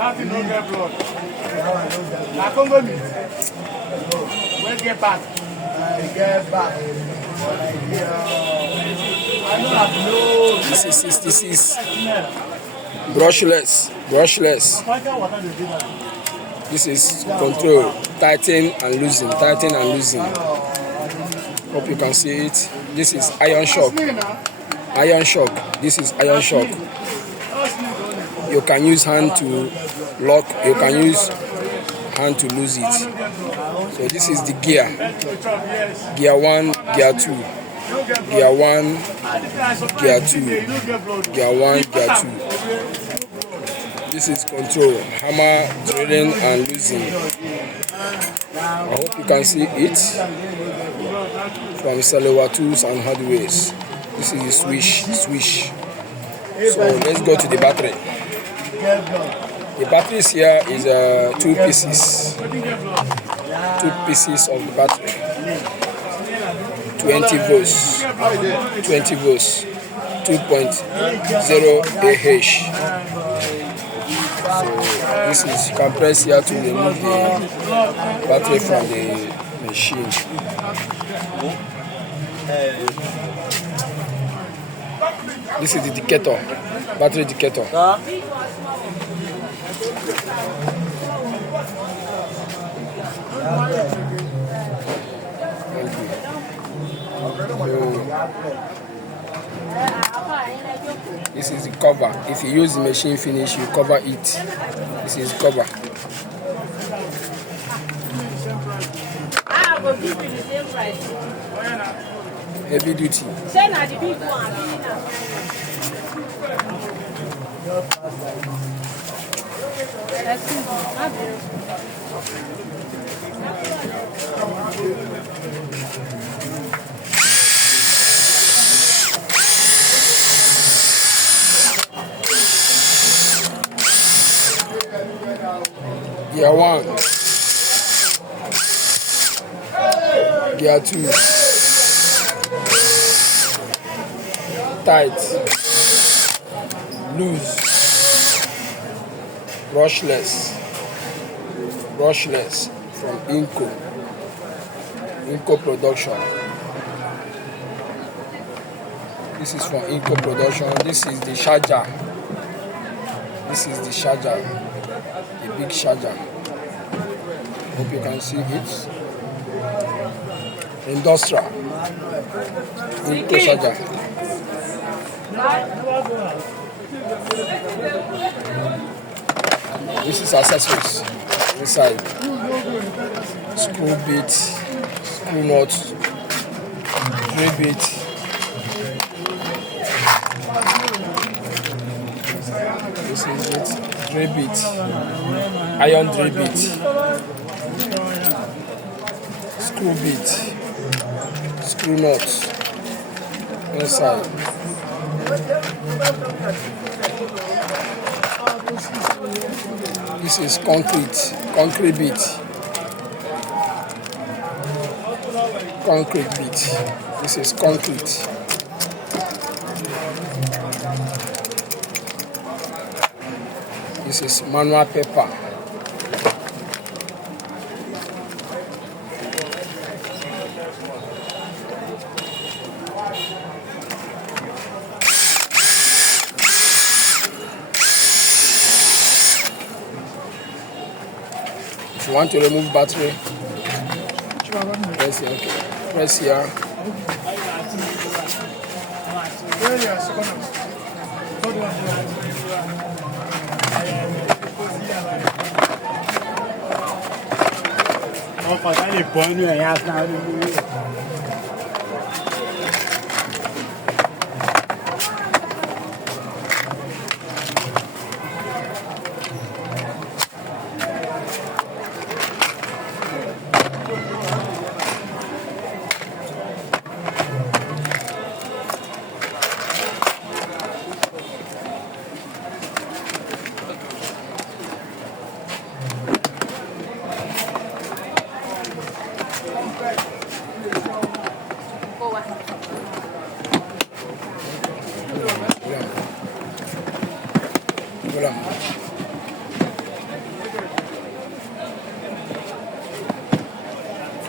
Nothing no get blood. Na Congo meat. When get back. Get back. I know that no. This is brushless. This is control, tighten and loosen, tighten and loosen. Hope you can see it. This is iron shock. Iron shock. This is iron shock. You can use hand to lock. You can use hand to lose it. So this is the gear. Gear 1, gear 2. Gear 1, gear 2. Gear 1, gear 2. This is control, hammer, drilling and losing. I hope you can see it from Salewa Tools and Hardwares. This is the swish. So let's go to the battery. The batteries here is 2 pieces. 2 pieces of the battery. 20 volts. 20 volts. 2.0 Ah. So this is, you can press here to remove the battery from the machine. This is the indicator, battery indicator. This is the cover. If you use the machine finish, you cover it. This is the cover. Heavy duty. Gear 1, Gear 2, tight, loose, brushless from Inco production. This is from Inco production. This is the charger. The big charger. Hope you can see it. Industrial Inco charger. This is accessories inside. Screw bit, screw nut, drill bit. This is it. Drill bit, iron drill bit, screw bit, screw nuts inside. This is concrete bit, This is concrete. This is manual paper. If you want to remove battery, press here. Okay. Press here.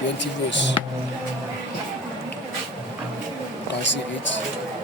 20 volts. You can see it.